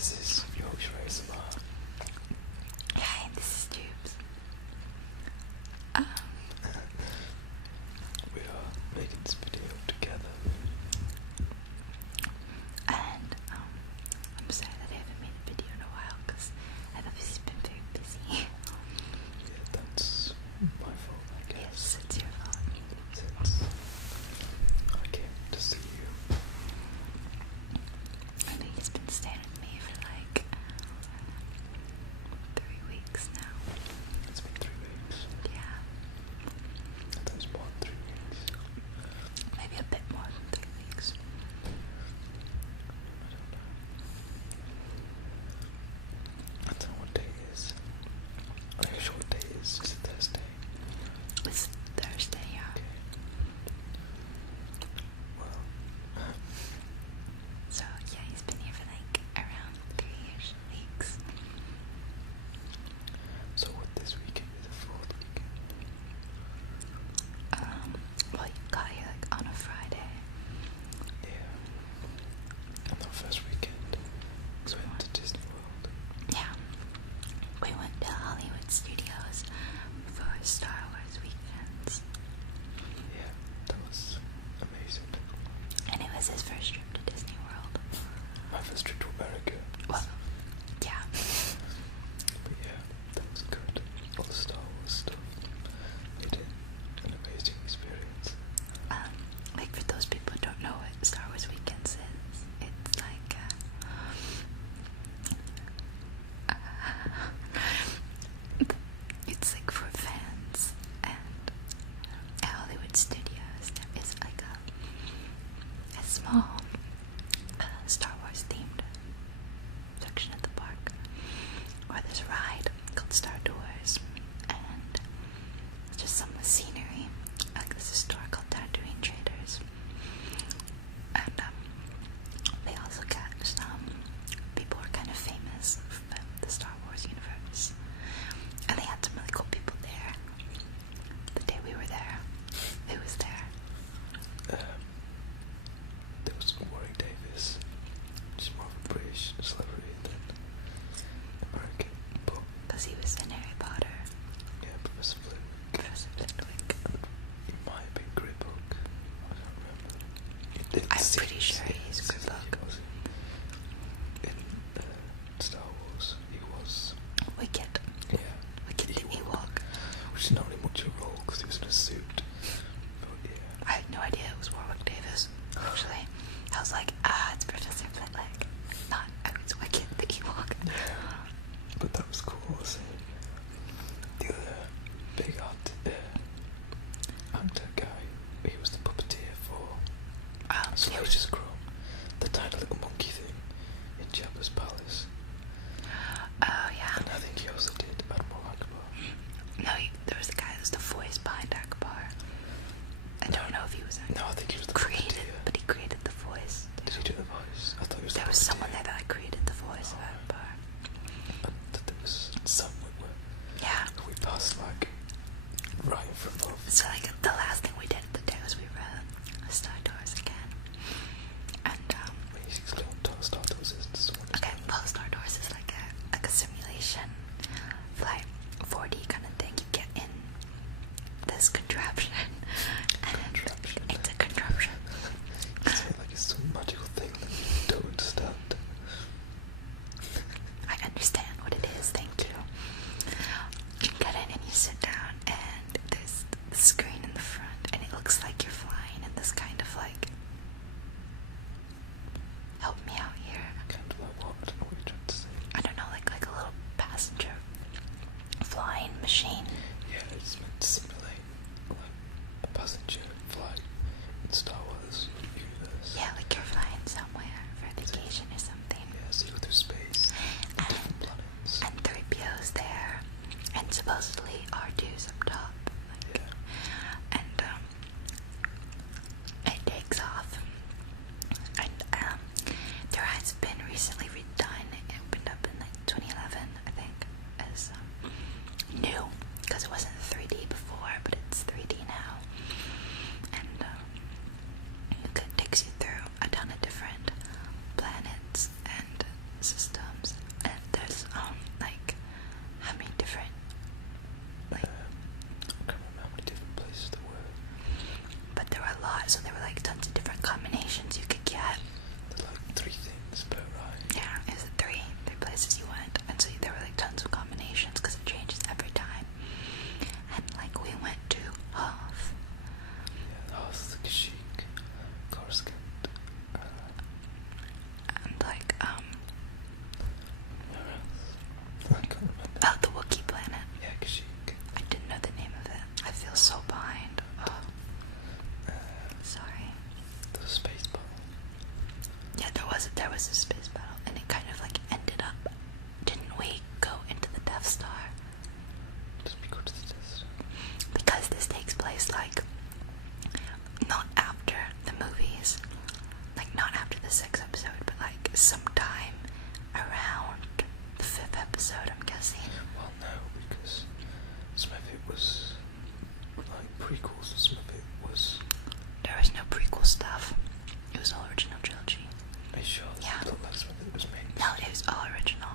This is YorkshireASMR. Hi, this is Jubes. We are making this video together. And I'm sorry that I haven't made a video in a while because I've obviously been very busy. Yeah, that's my fault, I guess. Yes, it's your fault. Since I came to see you. I know he's been staying with me for like space battle, and it kind of like ended up. Didn't we go into the Death Star? Did we go to the Death Star? Because this takes place like not after the movies, like not after the 6th episode, but like sometime around the 5th episode, I'm guessing. Well, no, because some of it was like prequels, and some of it was. There was no prequel stuff. It was all original trilogy. Are you sure? Yeah. It looked like some of it was mixed. No, it was all original.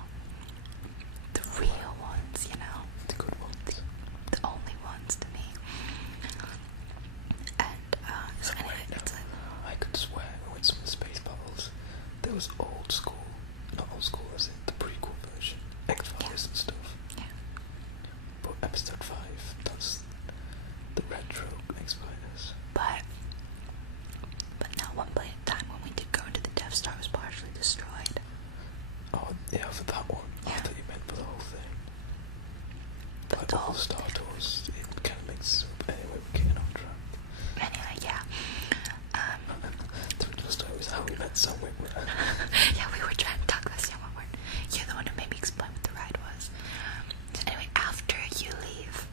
The real ones, you know. The good ones. The only ones to me. And so anyway, it's like I could swear with some of the space battles, there was old school, not old school as in the prequel version, X-Files and stuff. yeah. But episode 5, that's the retro X-Files. But now one point in time when we did go into the Death Star, it was partially destroyed. Oh, yeah, for that one. I Yeah. thought you meant for the whole thing. But Like the all whole the Star Tours, it kind of makes sense. Anyway, we're getting off track. Anyway, yeah. The original story was how we met Sam Witwer. Yeah, we were trying to talk about Sam Witwer. You're the one who made me explain what the ride was. So anyway, after you leave,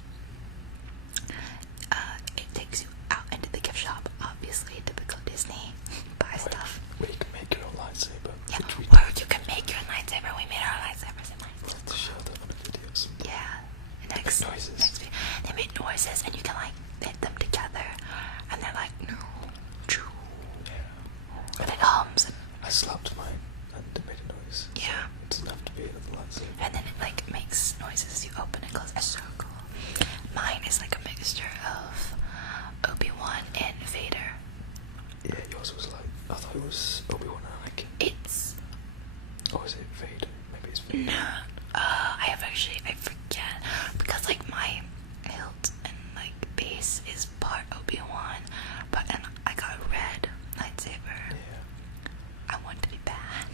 it takes you out into the gift shop. Obviously, typical Disney. Buy stuff. Where you can make your own lightsaber. Yeah, Which we or you can make your lightsaber. We made our lightsabers in mine. We'll have to show that on a video sometime. Yeah. They make noises. They make noises, and you can like hit them together, and they're like no, choo, Yeah. and it hums. I slapped mine and it made a noise. Yeah. It doesn't have to be another lightsaber. And then it like makes noises as you open it. Close. It's so cool. Mine is like a mixture of Obi-Wan and Vader. Yeah, yours was like, I thought it was Obi-Wan and Anakin. It's Or is it Vader? Maybe it's Vader. no. I forget because like my hilt and like base is part Obi-Wan, but and I got a red lightsaber. Yeah. I want to be bad.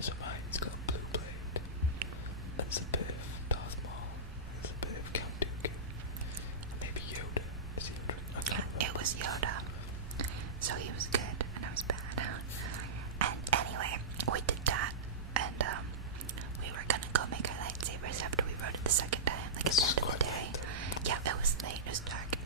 So mine's got a blue blade. It's a bit of Darth Maul. It's a bit of Count Dooku. Maybe Yoda. Is Yoda? I can't remember. It was Yoda. So he was good and I was bad. And anyway, we did that, and we were gonna go make our lightsabers after we rode it the second time, like at the This end is of the quite day. late, though. Yeah, it was late, it was dark.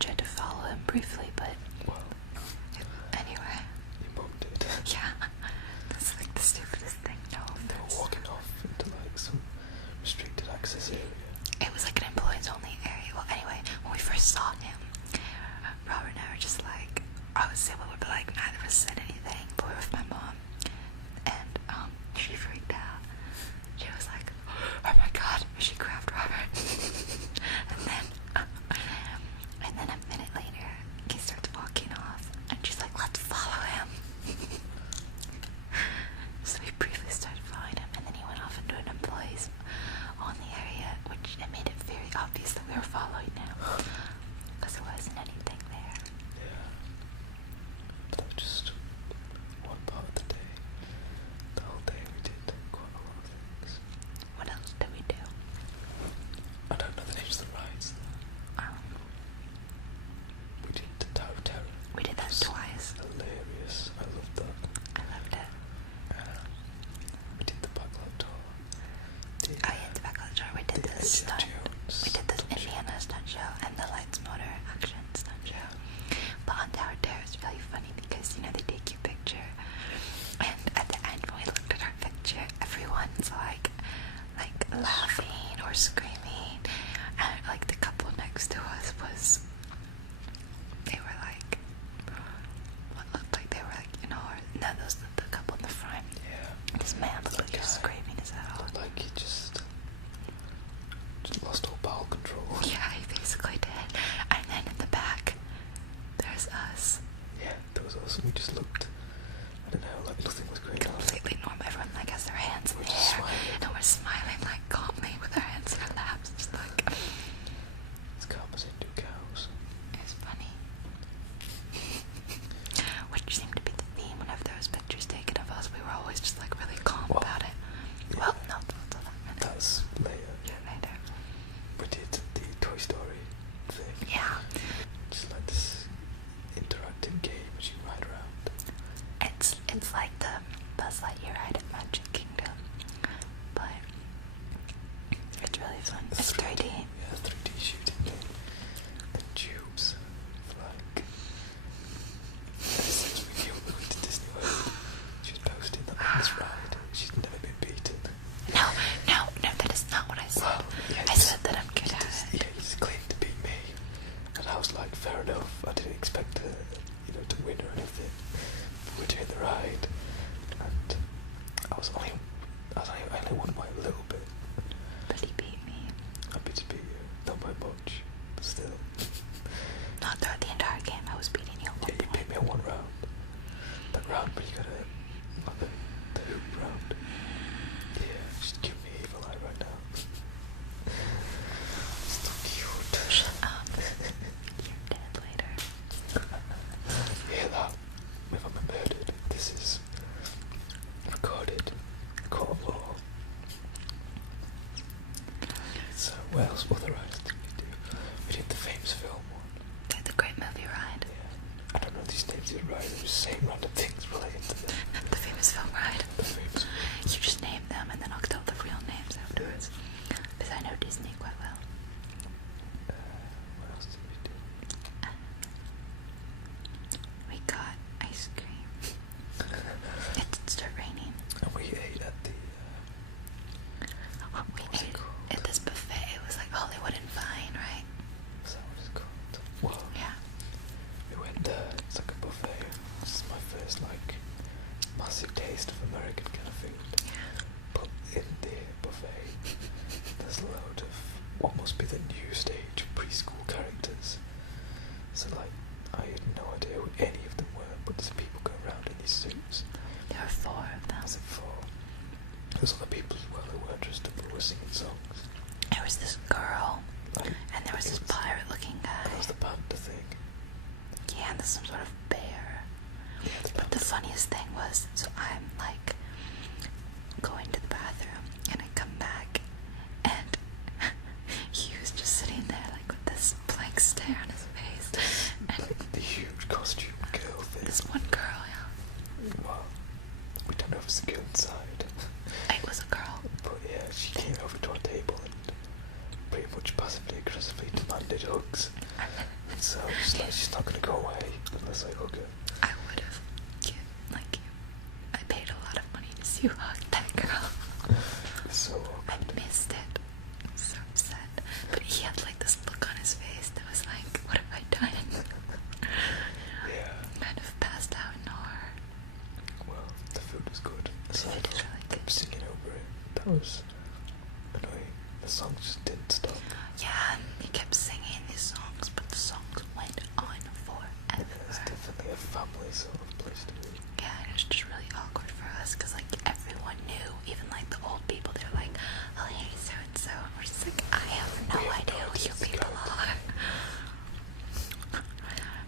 tried to follow him briefly, but Well, anyway. you both did. Yeah, that's like the stupidest thing. No They were offense. walking off into like some restricted access area. It was like an employees only area. Well, anyway, when we first saw him, Robert and I were just like, I would say we were, but like neither of us said anything. But we were with my mom, and she freaked out. She was like, "Oh my god!" She grabbed Robert, and then a minute later, he starts walking off, and she's like, "Let's follow him." So we briefly started following him, and then he went off into an employees on the area, which it made it very obvious that we were following him, because there wasn't anything there. Yeah. That was just one part of the day. The whole day we did quite a lot of things. What else did we do? I don't know the names of the rides. We did the Tower of Terror. We did that It was twice. hilarious. I loved that. I loved it. We did the Backlot Tour. The, Oh yeah, the backlot tour. We did the Indiana stunt. Jones We did the stunt show. Indiana stunt show and the Lights Motor action stunt show. But on Tower of Terror, it's really funny because, you know, they take your picture, and at the end when we looked at our picture, everyone's like laughing or screaming, and like the couple next to us was, they were like, what looked like they were like, you know, or no, those the couple in the front. Yeah. This man looked like he was guy screaming his head off. looked like he just lost all bowel control. Yeah, he basically did. And then in the back, there's us. Yeah, there was us, and we just looked, I don't know, like nothing was going on. Completely normal. Everyone like has their hands in We're the just air, smiling. and we're smiling like calmly with our hands in our laps, just like It's calm as in two cows. it's funny. Which seemed to be the theme whenever there was pictures taken of us. We were always just like really calm Well, about it. yeah. Well, no, until that minute. That's later. Yeah, later. We did the Toy Story thing. Yeah, Just like this interactive game as you ride around. it's like the Buzz Lightyear ride at Magic Kingdom, but it's really fun. The It's 3D. Yeah, 3D shooting thing. And Jubes. Like, ever since we went to Disney World, she was posting that on this ride, she's never been beaten. No, that is not what I said. Well, yeah, I said that I'm good at it. Yeah, he just claimed to beat me. And I was like, fair enough. I didn't expect to, to win or anything. But we're doing the ride. And I only won by a little bit. But he beat me. Happy to beat you. Not by much. But still. Not throughout the entire game. I was beating you. Yeah, you beat me in one round. That round where you got the hoop round. Yeah, she's giving me evil eye right now. So cute. Shut up. You're dead later. You hear that? If I'm murdered, this is recorded. Court of law. So, what else? What other rides did we do? We did the famous film one. The Great Movie Ride. Yeah. I don't know these names of the rides. I'm just saying random things related to them. The famous film ride. The famous You just name them and then I'll tell the real names afterwards. Because I know Disney quite well. what else did we do? We got ice cream. It did start raining. And we ate at the We what's it ate called? at this buffet. It was like Hollywood and Vine, right? Is that what it's called? Well, Yeah. we went there. It's like a buffet. This is my first like massive taste of American kind of food. But in the buffet, there's a load of what must be the new stage preschool characters. So like, I had no idea who any of them were, but there's people going around in these suits. There were 4 of them. As if for there's other people as well who weren't dressed up but were singing songs. There was this girl, Like, and there was this it was- pirate-looking guy. That was the panda thing. Yeah, and there's some sort of bear. Yeah, But the funniest thing was, so I'm like going to the bathroom, and I come back, and he was just sitting there like with this blank stare on his face. And the huge costume girl thing. this one girl, yeah, Well, we don't know if it's a girl inside. it was a girl. But yeah, she came over to our table and pretty much passively aggressively demanded hugs. So it's like she's not gonna go away unless I hug her. I would have. Like, I paid a lot of money to see you hug that girl. It's so awkward. I missed it. I'm so upset. But he had like this look on his face that was like, what have I done? Yeah. Kind of passed out in horror. Well, the food was good. The food is really good. Singing over it. That was annoying. The song just didn't stop. Yeah, he kept singing these songs, but the songs went on forever. It's definitely a family sort of place to be. Yeah, and it was just really awkward for us because like everyone knew, even like the old people. They were like, "Oh, hey, so and so," and we're just like, "I have no idea who you people are."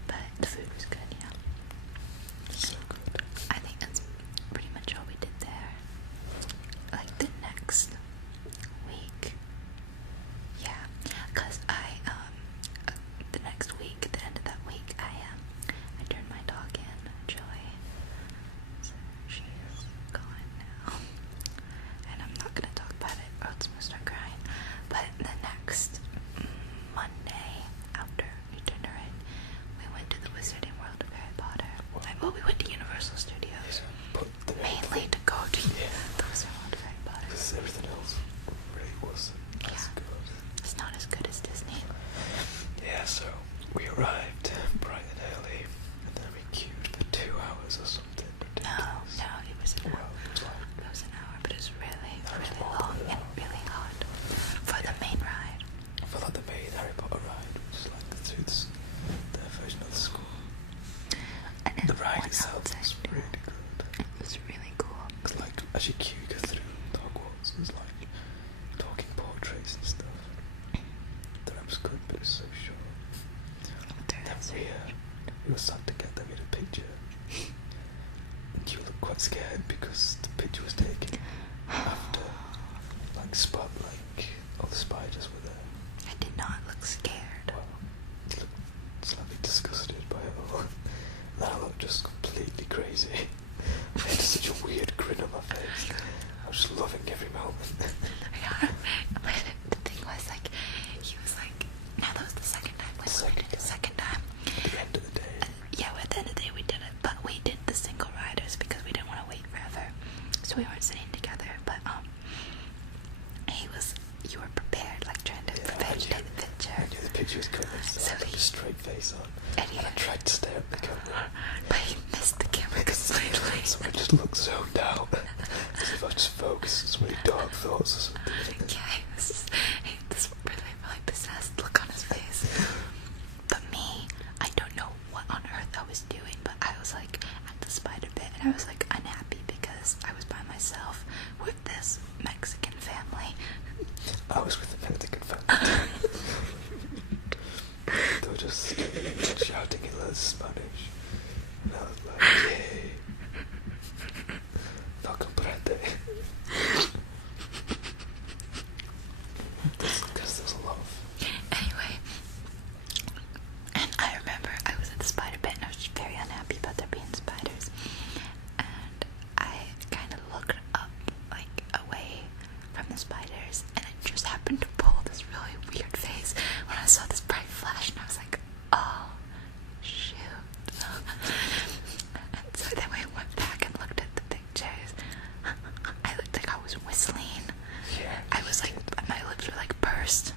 But the food was good, yeah. So good. I think that's pretty much all we did there. Like the next week, yeah, because the next week, at the end of that week, I turned my dog in, Joy. So she's gone now, and I'm not gonna talk about it, or else I'm gonna start crying. But the next Monday, after we turned her in, we went to the Wizarding World of Harry Potter. Well, we went to Universal Studios, mainly to go to the Wizarding World of Harry Potter. Because everything else really wasn't as good. It's not as good as Disney. Yeah, so we arrived bright and early, and then we queued for 2 hours or something ridiculous. No, it was an hour. Well, it was like, It was an hour, but it was really, That was really more long than an and hour. really hot for the main ride. I felt like the main Harry Potter ride was like through their version of the school. And then The ride one itself outside was door. really good. It was really cool. Because like, as you queue go through Hogwarts, there's like talking portraits and stuff. The ride was good, but it was so short. Then we were sat together, we had a picture. And you looked quite scared because the picture was taken after all the spiders were there. I did not look scared. Well, you looked slightly disgusted by it all. And then I looked just completely crazy. I had such a weird grin on my face. I was just loving every moment. Yeah, but the thing was like, he was like, no, that was the second time. Second time. At the end of the day. Yeah, at the end of the day we did it, but we did the single riders because we didn't want to wait forever, so we weren't sitting together. But you were prepared, like trying to prepare to take the picture. I knew the picture was coming, so I had a straight face on, and I tried to stare at the camera. But he missed the camera completely. So I just looked zoned out, as if I just focused on some really dark thoughts or something. Yeah, he was this really possessed look on his face. But me, I don't know what on earth I was doing, but I was like at the spider pit, and I was like unhappy because I was by myself with this Mexican family. I was with the Mexican family. They were just shouting in Spanish, and I was like, yay. No comprende. Because there's a lot of... Anyway, and I remember I was at the spider pit and I was just very unhappy about there being spiders, and I kind of looked up, like, away from the spiders, and I just happened to pull this really weird face when I saw this bright flash, and I was like, oh, shoot. And so then I went back and looked at the pictures. I looked like I was whistling. Yeah. I was like, my lips were like pursed.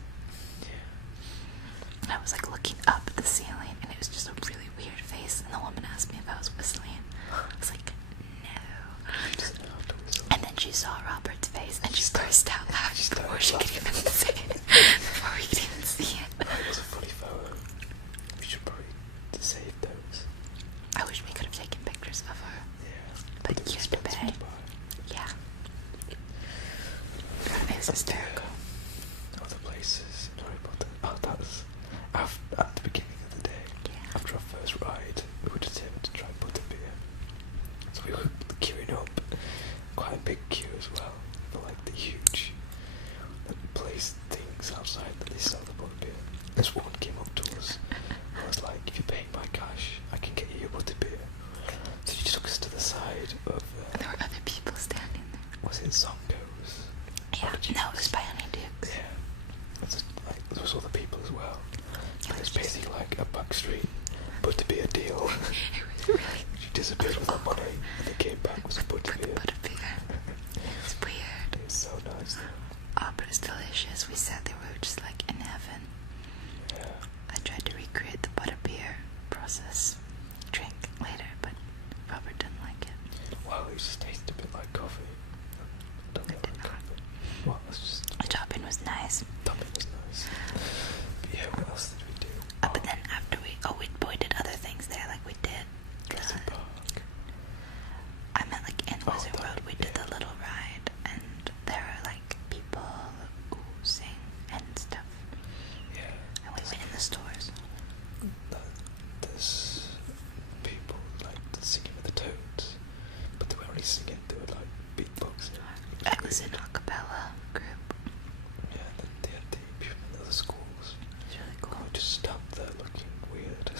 Yeah. And I was like looking up at the ceiling, and it was just a really weird face, and the woman asked me if I was whistling. I was like, no. And then she saw Robert's face, and she burst out laughing before she could even see it. Before we could even see it. It was a funny photo. We should probably save those. I wish we could have taken pictures of her. Yeah. But it was you had to expensive pay. to buy. Yeah. It was hysterical. Other places in Harry Potter. Oh, that was at the beginning of the day. Yeah. After our first ride, we were determined to try butterbeer. So we were queuing up, quite a big queue as well, for like the huge place things outside that they sell the butterbeer. This woman came up to us and was like, if you're paying by cash, I can get you your butterbeer. So she took us to the side of... And there were other people standing there. Was it Zongo's? Yeah, no, it was by Honeydukes. Yeah. There was other people as well. It was There's like a backstreet butterbeer deal. It was really. She disappeared with that money, and they came back with some butterbeer. It's weird. It's so nice. Oh, but it's delicious. We sat there, we were just like in heaven. Yeah. I tried to recreate the butterbeer process drink later, but Robert didn't like it. Well, it just tasted a bit like coffee. I don't It like did not. coffee. Well, it's just... The topping was nice. Topping was nice. But yeah, what else did we do? But then after we did other things there, like we did Jurassic Park. I meant like in Wizard World, we did yeah. the little ride, and there are like people oozing and stuff. Yeah. And we went in the stores. There's people like singing with the toads, but they weren't really singing, they were like beatboxing. It was an a cappella group. Yeah, they had the people in the other schools. It's really cool. They just stood there looking weird.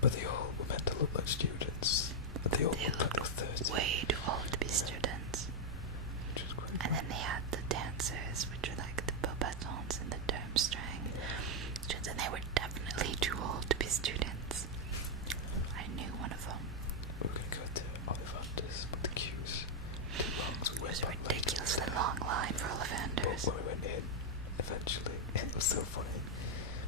But they all were meant to look like students. But they all looked like 30. Way too old to be students. Which was great. And then they had the dancers, which were like the bobatons and the Durmstrang. And they were definitely too old to be students. I knew one of them. We were going to go to Ollivanders, but the queues too long, so we It was a went back ridiculously later. long line for But Ollivanders. when we went in, eventually, it was so funny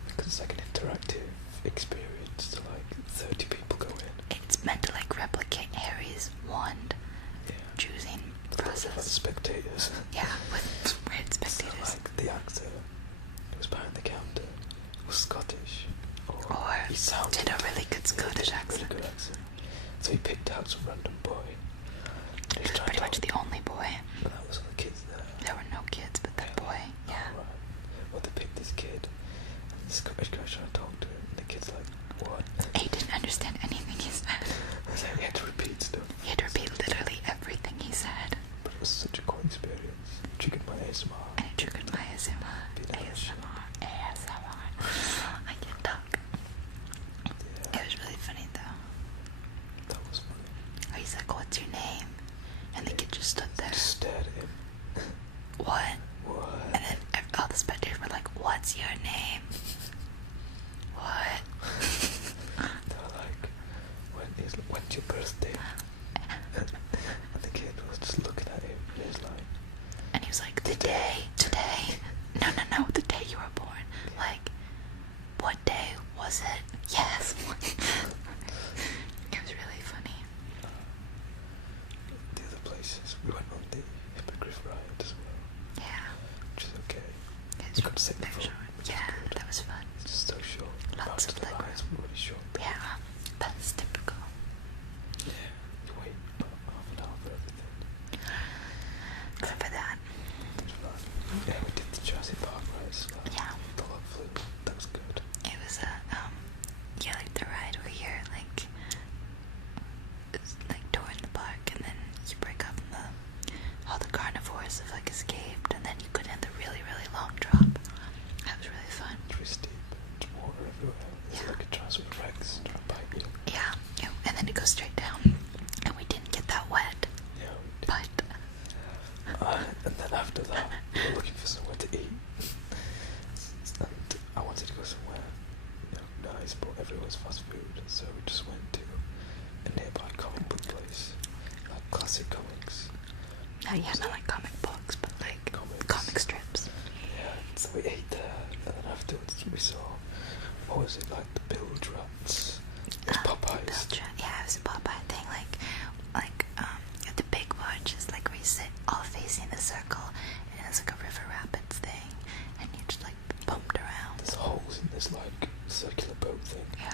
because it's like an interactive experience to like 30 people go in. It's meant to like replicate Harry's wand Yeah. choosing With a bunch of process. spectators. Yeah, with weird So spectators. like the actor who was behind the counter was Scottish, Or he sounded did a really good Scottish really accent. good accent. So he picked out some random boy. And he He was tried pretty to much the only boy. And that was all the kids there. There were no kids, but that boy, yeah. Oh, right. Well, they picked this kid, and the Scottish guy's trying to talk to him, and the kid's like, what? He didn't understand anything he said. So he had to repeat stuff. He had to repeat literally everything he said. But it was such a cool experience. Triggered my ASMR. And it triggered my ASMR. I can't talk. Yeah, It was really funny though. that was funny. Or he's like, what's your name? And the kid just stood there. Just stared at him. What? What? And then all the spectators were like, what's your name? What? They were like, when's your birthday? And the kid was just looking at him, and he was like, And he was like, today. No, the day you were born. Like, what day was it? Yes. It was really funny. the other places, we went on the Hippogriff ride as well, Yeah. which is okay. It's You could sit in the very front, short. which is Yeah, good. that was fun. It's just so short. Lots Most of the leg rides were really short. Yeah, that's typical. Yeah, you wait about half an hour for everything. Except for that. It was fun. Yeah, we did the Jurassic Park ride as well. Yeah. The log flume, that was good. It was like the ride where you're it's like touring the park, and then you break up and all the carnivores have like escaped, and then you go down the really, really long drop. That was really fun. It's really steep. It's water everywhere. It's Yeah. like a Tyrannosaurus Rex trying to bite you. Yeah, and then it goes straight down, and we didn't get that wet, Yeah, we did. but And then after that, we were looking for somewhere to eat. And I wanted to go somewhere, nice, but everywhere's fast food. So we just went to a nearby comic book place, like classic comics. not like comic books, but like Comics. comic strips. Yeah, so we ate there, and then afterwards we saw, what was it, like the bilge rats? It was Popeyes. Yeah, it was a Popeye thing, the big barge is like where you sit all facing the circle, and it's like a river rapids thing, and you just like bumped around. There's holes in this like circular boat thing. Yeah.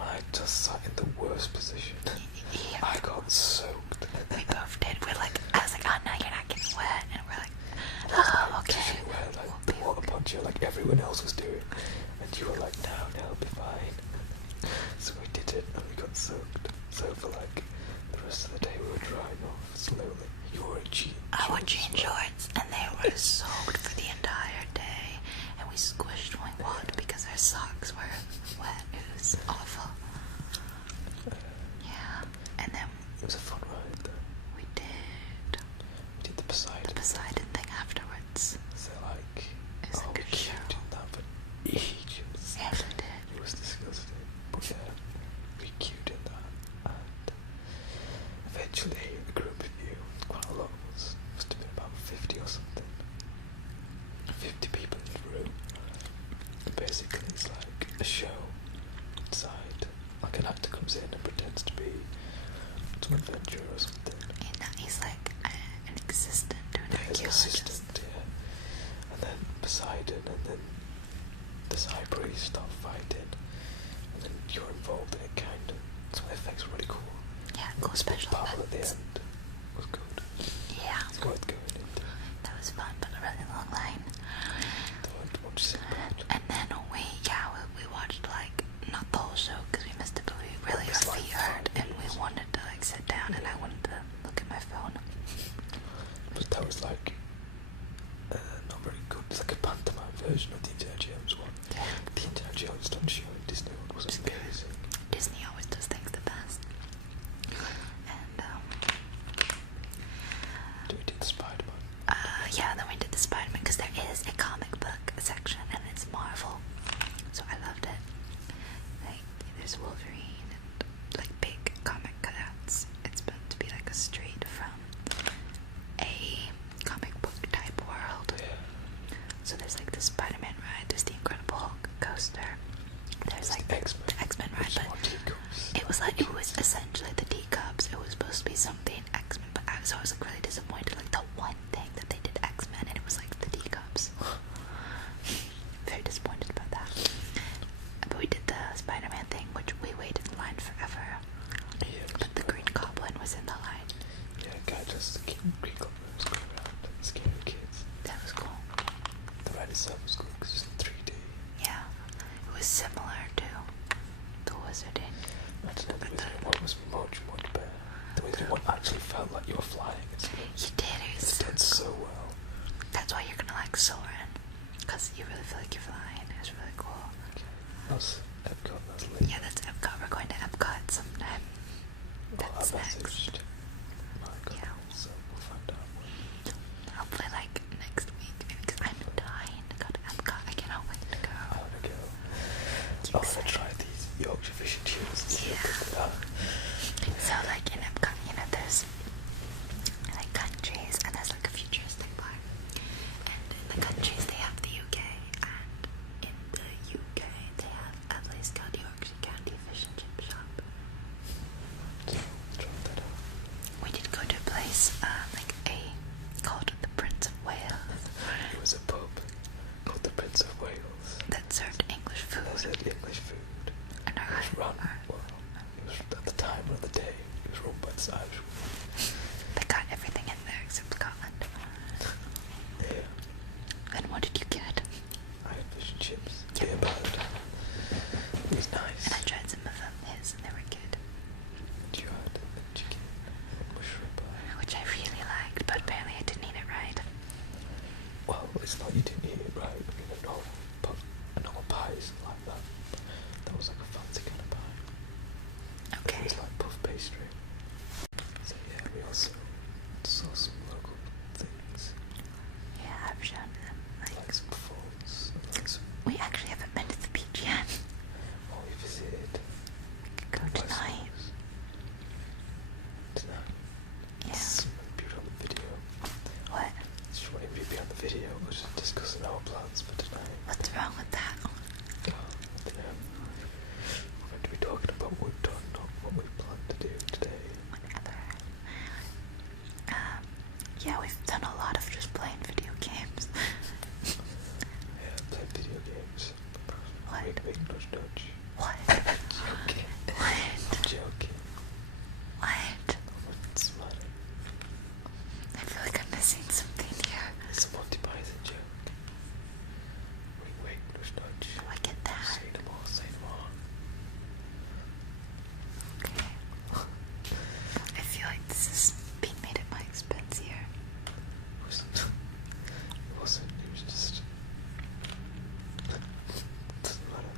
And I just sat in the worst position. Yeah. I got soaked. We both did. I was like, oh no, you're not getting wet, and we're like, oh, okay. Where, like, the water puncher, like everyone else was doing, and you were like, no, it'll be fine. So we did it, and we got soaked. So for like the rest of the day, we were drying off slowly. You were in jeans. I wore jean shorts, and they were soaked for the entire day, and we squished when we walked because our socks were wet. It was awful. Yeah, and then It was a fun ride, though. we did We did the Poseidon. the Poseidon thing afterwards. So like, It was a we good show. kept doing that for ages. Yes, we did. It was disgusting. like an actor comes in and pretends to be some adventurer or something. And he's like an assistant to an archaeologist. Assistant, yeah. And then Poseidon and then this high priest start fighting, and then you're involved in it, kind of. So the effects were really cool. Yeah, cool special battle at the effects. end was good. Yeah. It's worth going into. That was fun, but a really long line. Don't watch Sinbad. And then we watched like not the whole show because we missed it, but we really our feet hurt and we wanted to like sit down and I wanted to look at my phone. But that was like not very good. It's like a pantomime version of the Indiana Jones one. Yeah. The Indiana Jones done show in Disney was amazing. Disney always does things the best. And We did Spider-Man. yeah, then we did the Spider-Man because there is a comic book section and it's Marvel, so I loved it. Like there's Wolverine and like big comic cutouts. It's meant to be like a street from a comic book type world. Yeah. So there's like the Spider-Man ride, there's the Incredible Hulk coaster, there's like the X-Men ride, but it was essentially the teacups. It was supposed to be something X-Men, but I was like really disappointed. Like the one thing that they did X-Men and it was like the teacups. Very disappointed about that. But we did the Spider-Man thing, which we waited in line forever. Yeah, But the Green Goblin was in the line. Yeah, guy just Green Goblin was going around scaring kids. That was cool. The ride itself was cool because it's 3D. Yeah, it was similar to the Wizarding. I don't know, the Wizarding one was much better. The Wizarding one actually felt like you were flying. You did, it did so well. That's why you're gonna like Soarin', because you really feel like you're flying. It was really cool. Okay. That's Epcot, that's late. Yeah, that's Epcot. We're going to Epcot sometime. That's I next. messaged Michael, Yeah. so we'll find out when. Hopefully like next week, maybe, because I'm dying to go to Epcot. I cannot wait to go. I want to go. I want to try these Yorkshire fish and chips. Yeah. So like in Epcot, there's like countries and there's like a futuristic part. And in the countries they have the UK, and in the UK they have a place called Yorkshire County Fish and Chip Shop. So, try that out. We did go to a place called the Prince of Wales. It was a pub called the Prince of Wales. That served English food. That said English food. And It was run, well, it was at the time of the day, it was run by the Irish woman. They got everything in there except Scotland. Yeah. And what did you get? I had fish and chips. Yep. Yeah, but it was nice. And I tried some of his and they were good. You had chicken mushroom pie. Which I really liked, but apparently I didn't eat it right. Well, it's not you didn't eat it right. A normal pie isn't like that. That was like a fancy kind of pie. Okay. It was like puff pastry. So yeah, we also saw some local things. Yeah, I've shown them. Like some falls. Like some, We actually haven't been to the beach yet. we visited We could go West tonight. Wales. Tonight. Yeah. Someone beauty on the video. What? Just wanting me to be on the video. I was just discussing our plans for tonight. What's wrong with that? I don't know. We're going to be talking about what we've done, not what we plan to do today. Whatever. Yeah, we've done a lot of just playing video games. Yeah, play video games. What? Wait, nudge. What? Joking. What? Joking. What? What's the matter? I feel like I'm missing something here. It's a Monty Python joke. Wait, nudge. Oh, I get that. Say no more, say no more. Okay. I feel like this is being made at my expense here. It wasn't, it was just... Doesn't matter.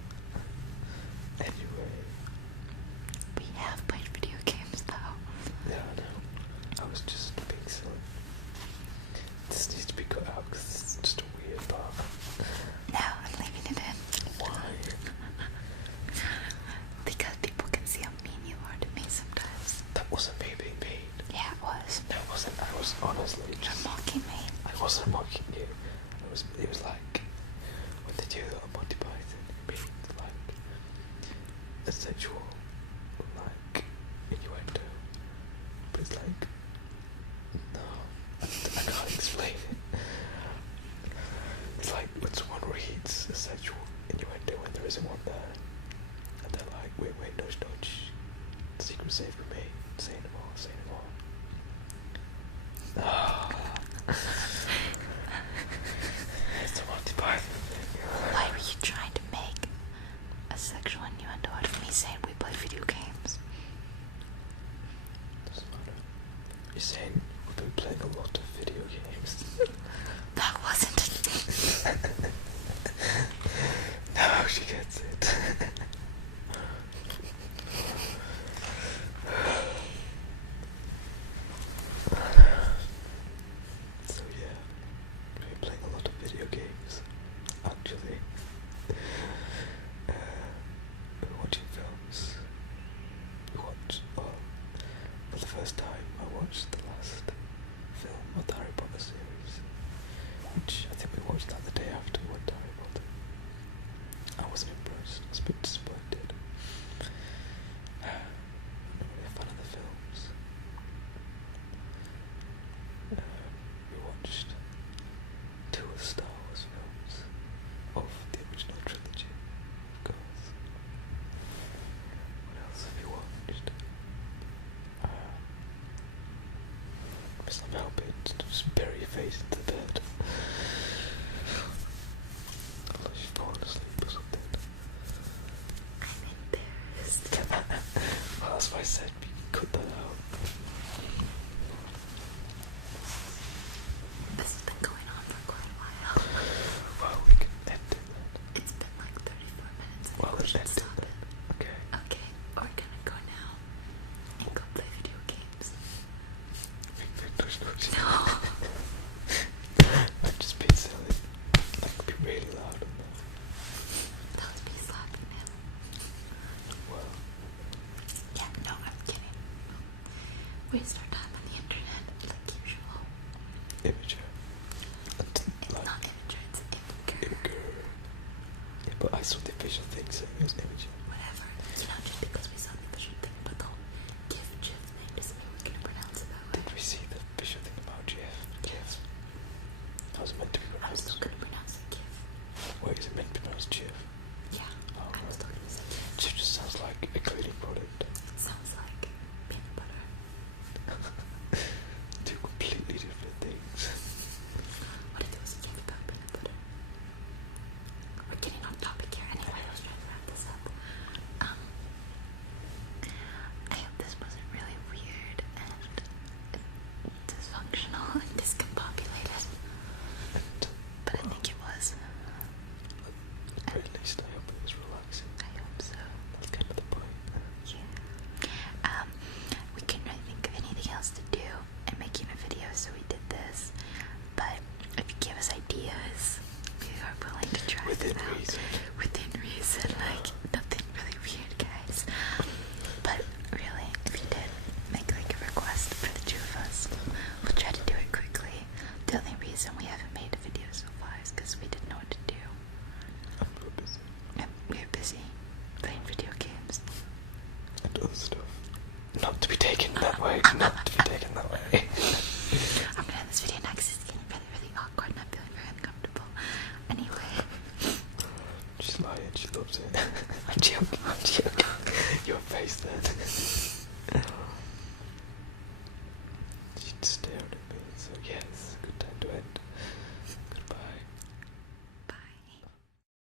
Anyway. We have played video games though. Yeah, I know. I was just being silly. This needs to be cut out because it's just a weird part. No, I'm leaving it in. Why? Because people can see how mean you are to me sometimes. That wasn't me being mean. Yeah, it was. No, it wasn't. I was honestly You're just... mocking me. I wasn't mocking you. It was like when they do that on Monty Python, it means like a sexual Wait, dodge. Secret safe for me. Say no more. Oh. It's a multi-part thing. Why were you trying to make a sexual innuendo out of me saying we play video games? Doesn't matter. You're saying we've been playing a lot of video games. That wasn't. Now she gets it. So yeah, we've been playing a lot of video games. Actually, we're watching films. For the first time, I watched the last film of the Harry Potter series, which I think we watched that the day after we went to Harry Potter. I wasn't impressed. I was a bit disappointed. I'm not really a fan of the films. We watched 2 of the Star Wars films of the original trilogy, of course. What else have you watched? It's not helping to just bury your face into the bed. Unless you've fallen asleep or something. I'm embarrassed. Well, that's why I said we cut that out. This has been going on for quite a while. Well, we can end it then. It's been like 34 minutes. Well, we let's should end it stop then. it. Okay. Okay, we're gonna go now and go play video games. No. I'm just being silly. That could be really loud on that. That was me slapping him. Well, Yeah, no, I'm kidding. Waste our time on the internet like usual. Imager. It's not Imager, it's Imgur. Yeah, but I saw the official thing saying it was Imager. Whatever. You know, just because we saw the official thing, but the whole GIF thing doesn't mean we're gonna pronounce it that way. Did we see the official thing about GIF? Yes. How's it meant to be I'm pronounced? still gonna pronounce it GIF. Wait, is it meant to be pronounced GIF? Yeah, Oh, I'm still gonna say GIF. GIF just sounds like a cleaning product. It sounds like peanut butter. 2 completely different things. What if it was a GIF about peanut butter? We're getting off topic here. Anyway, I was trying to wrap this up. I hope this wasn't really weird and dysfunctional and discombobulated. But I think it was. At the very least, I hope it was relaxing. I hope so. That's kind of the point. Yeah. We couldn't really think of anything else to do in making a video, so we did this. But if you give us ideas, we are willing to try Within them out. reason. Within reason, like nothing really weird, guys. But really, if you did make like a request for the 2 of us, we'll try to do it quickly. The only reason we haven't made a video so far is because we didn't know what to do. And we're busy. And we're busy playing video games. And other stuff. Not to be taken that way. Not to be taken that way. I'm gonna end this video now because it's getting really, really awkward and I'm feeling very uncomfortable. Anyway. She's lying. She loves it. I'm joking. Your face then.